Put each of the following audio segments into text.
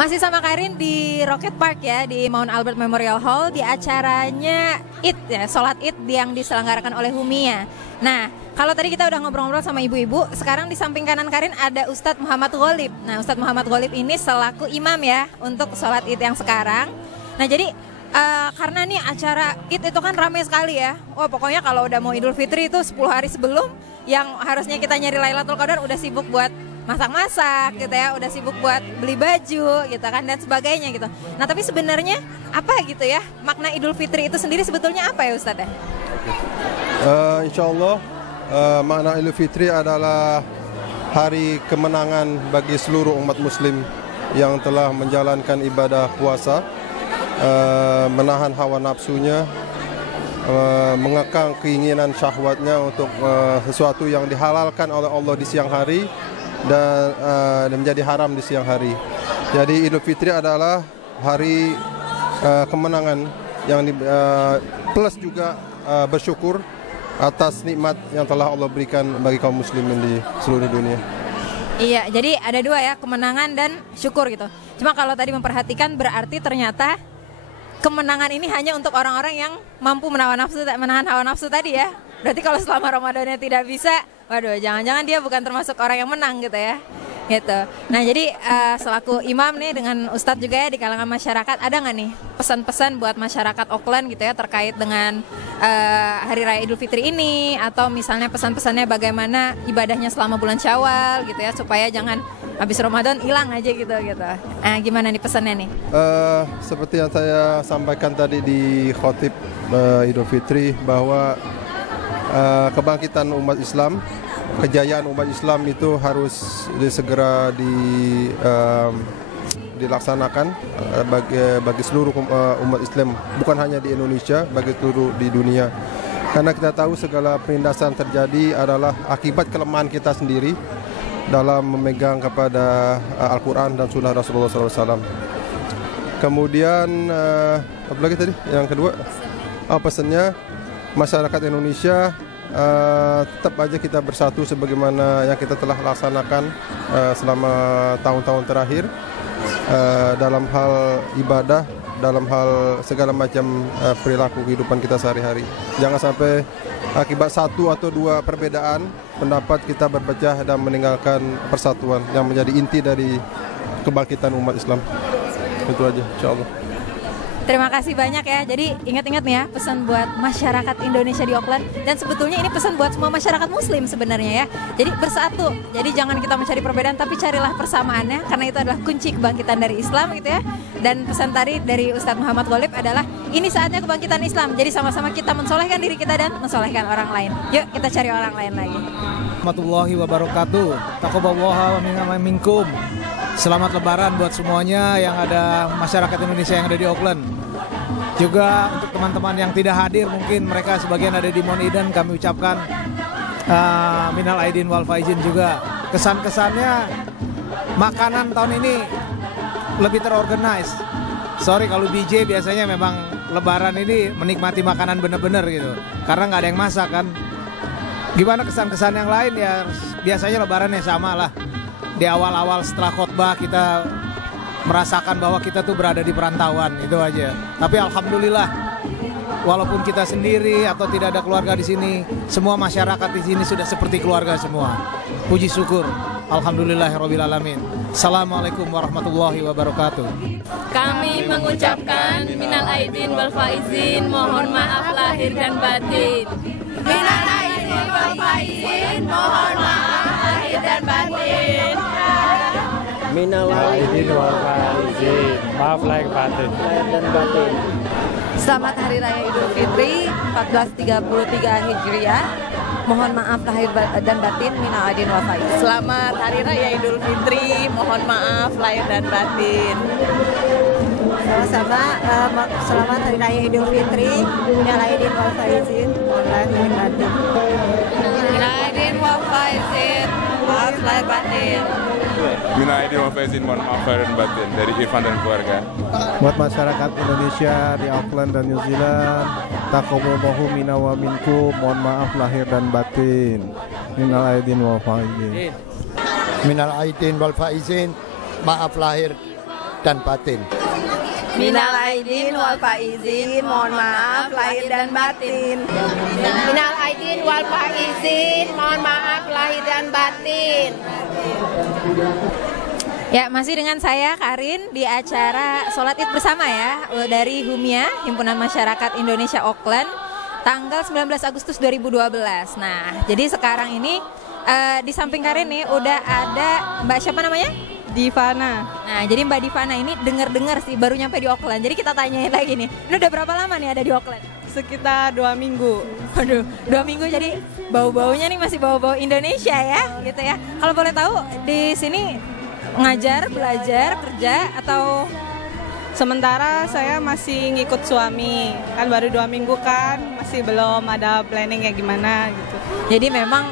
Masih sama Karin di Rocket Park ya, di Mount Albert Memorial Hall, di acaranya Id ya, sholat Id yang diselenggarakan oleh Humia. Nah, kalau tadi kita udah ngobrol-ngobrol sama ibu-ibu, sekarang di samping kanan Karin ada Ustadz Muhammad Ghalib. Nah, Ustadz Muhammad Ghalib ini selaku imam ya untuk sholat Id yang sekarang. Nah, jadi karena nih acara Id itu kan ramai sekali ya. Wah, pokoknya kalau udah mau Idul Fitri itu 10 hari sebelum, yang harusnya kita nyari Lailatul Qadar udah sibuk buat masak-masak gitu ya, udah sibuk buat beli baju gitu kan dan sebagainya gitu. Nah, tapi sebenarnya apa gitu ya makna Idul Fitri itu sendiri sebetulnya apa ya Ustadz ya? Insya Allah makna Idul Fitri adalah hari kemenangan bagi seluruh umat muslim yang telah menjalankan ibadah puasa, menahan hawa nafsunya, mengekang keinginan syahwatnya untuk sesuatu yang dihalalkan oleh Allah di siang hari dan menjadi haram di siang hari. Jadi Idul Fitri adalah hari kemenangan yang plus juga bersyukur atas nikmat yang telah Allah berikan bagi kaum muslimin di seluruh dunia. Iya, jadi ada dua ya, kemenangan dan syukur gitu. Cuma kalau tadi memperhatikan berarti ternyata kemenangan ini hanya untuk orang-orang yang mampu menahan hawa nafsu tadi ya. Berarti kalau selama Ramadannya tidak bisa, waduh, jangan-jangan dia bukan termasuk orang yang menang gitu ya. Gitu. Nah, jadi selaku imam nih dengan Ustadz juga ya di kalangan masyarakat, ada nggak nih pesan-pesan buat masyarakat Auckland gitu ya terkait dengan Hari Raya Idul Fitri ini, atau misalnya pesan-pesannya bagaimana ibadahnya selama bulan Syawal gitu ya, supaya jangan habis Ramadan hilang aja gitu. Nah, gimana nih pesannya nih? Seperti yang saya sampaikan tadi di khotib Idul Fitri, bahwa kebangkitan umat Islam, kejayaan umat Islam itu harus segera dilaksanakan bagi seluruh umat Islam, bukan hanya di Indonesia, bagi seluruh di dunia. Karena kita tahu segala penindasan terjadi adalah akibat kelemahan kita sendiri dalam memegang kepada Al-Quran dan Sunnah Rasulullah SAW. Kemudian apa lagi tadi? Yang kedua, pesannya masyarakat Indonesia tetap aja kita bersatu sebagaimana yang kita telah laksanakan selama tahun-tahun terakhir, dalam hal ibadah, dalam hal segala macam perilaku kehidupan kita sehari-hari. Jangan sampai akibat satu atau dua perbedaan pendapat kita berpecah dan meninggalkan persatuan yang menjadi inti dari kebangkitan umat Islam. Itu aja, insyaAllah. Terima kasih banyak ya. Jadi ingat-ingat nih ya, pesan buat masyarakat Indonesia di Auckland, dan sebetulnya ini pesan buat semua masyarakat muslim sebenarnya ya. Jadi bersatu. Jadi jangan kita mencari perbedaan, tapi carilah persamaannya, karena itu adalah kunci kebangkitan dari Islam gitu ya. Dan pesan tadi dari Ustadz Muhammad Ghalib adalah ini saatnya kebangkitan Islam. Jadi sama-sama kita mensolehkan diri kita dan mensolehkan orang lain. Yuk kita cari orang lain lagi. Warahmatullahi wabarakatuh. Taqabbalallahu minna minkum. Selamat Lebaran buat semuanya yang ada, masyarakat Indonesia yang ada di Auckland. Juga untuk teman-teman yang tidak hadir, mungkin mereka sebagian ada di Mount Eden, kami ucapkan minal aidin wal faizin juga. Kesan-kesannya makanan tahun ini lebih terorganize. Sorry kalau BJ biasanya memang Lebaran ini menikmati makanan bener-bener gitu, karena nggak ada yang masak kan. Gimana kesan-kesan yang lain ya, biasanya Lebarannya sama lah. Di awal-awal setelah khotbah kita merasakan bahwa kita tuh berada di perantauan, itu aja. Tapi alhamdulillah, walaupun kita sendiri atau tidak ada keluarga di sini, semua masyarakat di sini sudah seperti keluarga semua. Puji syukur, alhamdulillahirabbil alamin. Assalamualaikum warahmatullahi wabarakatuh. Kami mengucapkan minal aidin wal faizin, mohon maaf lahir dan batin. Minal aidin wal faizin, mohon maaf lahir dan batin. Minal aidin wal faizin, maaf lahir dan batin. Selamat Hari Raya Idul Fitri 1433 Hijriah. Mohon maaf lahir dan batin, minal aidin wal faizin. Selamat Hari Raya Idul Fitri, mohon maaf lahir dan batin. Sama-sama, selamat Hari Raya Idul Fitri, minal aidin wal faizin, mohon lahir dan batin. Minal aidin wal faizin, maaf lahir batin. Minal aidin wal faizin, mohon maaf lahir dan batin dari Ivan dan keluarga. Buat masyarakat Indonesia di Auckland dan New Zealand, taqabbalallahu minna wa minkum, mohon maaf lahir dan batin. Minal aidin wal faizin. Minal aidin wal faizin, maaf lahir dan batin. Minal aidin wal faizin, mohon maaf lahir dan batin. Minal aidin wal faizin, mohon maaf lahir dan batin. Ya, masih dengan saya Karin di acara Sholat Id bersama ya dari HUMIA, Himpunan Masyarakat Indonesia Auckland, tanggal 19 Agustus 2012. Nah, jadi sekarang ini di samping Karin nih udah ada Mbak siapa namanya? Divana. Nah, jadi Mbak Divana ini dengar sih baru nyampe di Auckland. Jadi kita tanyain lagi nih, ini udah berapa lama nih ada di Auckland? Sekitar 2 minggu. Waduh, 2 minggu jadi bau-baunya nih masih bau-bau Indonesia ya, gitu ya. Kalau boleh tahu di sini ngajar, belajar, kerja atau? Sementara saya masih ngikut suami, kan baru 2 minggu kan, masih belum ada planning ya gimana gitu. Jadi memang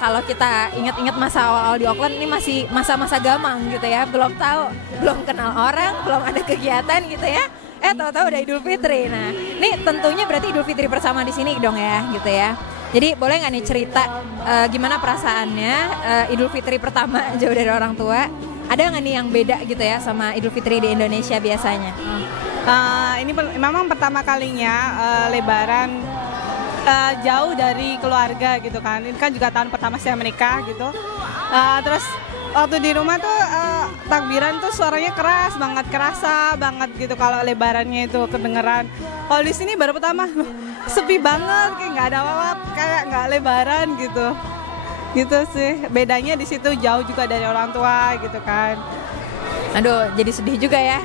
kalau kita ingat-ingat masa awal-awal di Auckland ini masih masa-masa gamang gitu ya, belum tahu, belum kenal orang, belum ada kegiatan gitu ya. Tahu-tahu udah Idul Fitri. Nah, ini tentunya berarti Idul Fitri bersama di sini dong ya, gitu ya. Jadi boleh nggak nih cerita gimana perasaannya Idul Fitri pertama jauh dari orang tua? Ada nggak nih yang beda gitu ya sama Idul Fitri di Indonesia biasanya? Ini memang pertama kalinya Lebaran jauh dari keluarga gitu kan. Ini kan juga tahun pertama saya menikah gitu. Terus waktu di rumah tuh takbiran tuh suaranya keras banget, kerasa banget gitu kalau Lebarannya itu kedengeran. Kalau di sini baru pertama sepi banget, kayak nggak ada apa-apa, kayak nggak Lebaran gitu. Gitu sih, bedanya di situ jauh juga dari orang tua gitu kan. Aduh, jadi sedih juga ya.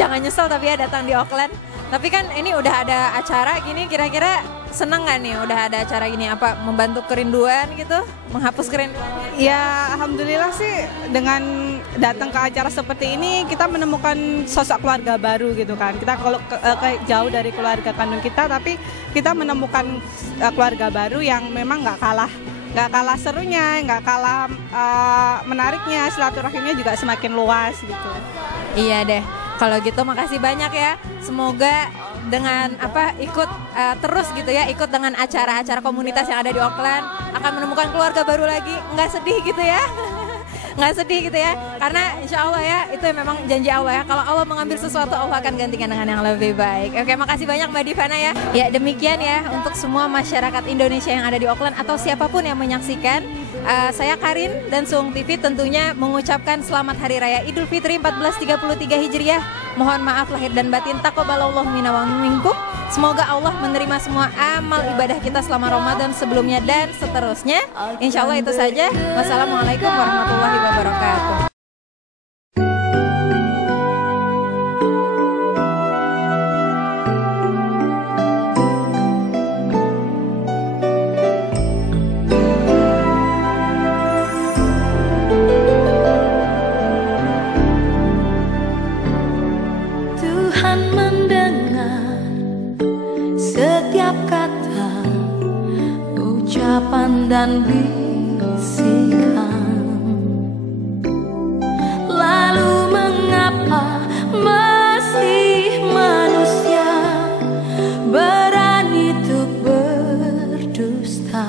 Jangan nyesel tapi ya datang di Auckland. Tapi kan ini udah ada acara gini, kira-kira seneng gak nih udah ada acara gini? Apa membantu kerinduan gitu? Menghapus kerinduan? Ya alhamdulillah sih dengan datang ke acara seperti ini kita menemukan sosok keluarga baru gitu kan. Kita kalau jauh dari keluarga kandung kita, tapi kita menemukan keluarga baru yang memang nggak kalah serunya, nggak kalah menariknya, silaturahimnya juga semakin luas gitu. Iya deh. Kalau gitu makasih banyak ya. Semoga dengan ikut terus gitu ya, ikut dengan acara-acara komunitas yang ada di Auckland akan menemukan keluarga baru lagi, nggak sedih gitu ya. Nggak sedih gitu ya, karena insya Allah ya itu memang janji Allah ya, kalau Allah mengambil sesuatu Allah akan gantikan dengan yang lebih baik. Oke, makasih banyak Mbak Divana ya. Ya demikian ya untuk semua masyarakat Indonesia yang ada di Auckland atau siapapun yang menyaksikan, saya Karin dan Suung TV tentunya mengucapkan selamat Hari Raya Idul Fitri 1433 Hijriah. Mohon maaf lahir dan batin, taqabbalallahu minna wa minkum. Semoga Allah menerima semua amal ibadah kita selama Ramadan sebelumnya dan seterusnya. Insya Allah itu saja. Wassalamualaikum warahmatullahi wabarakatuh. Tuhan mendengar setiap kata, ucapan dan bisikan. Lalu mengapa masih manusia berani untuk berdusta?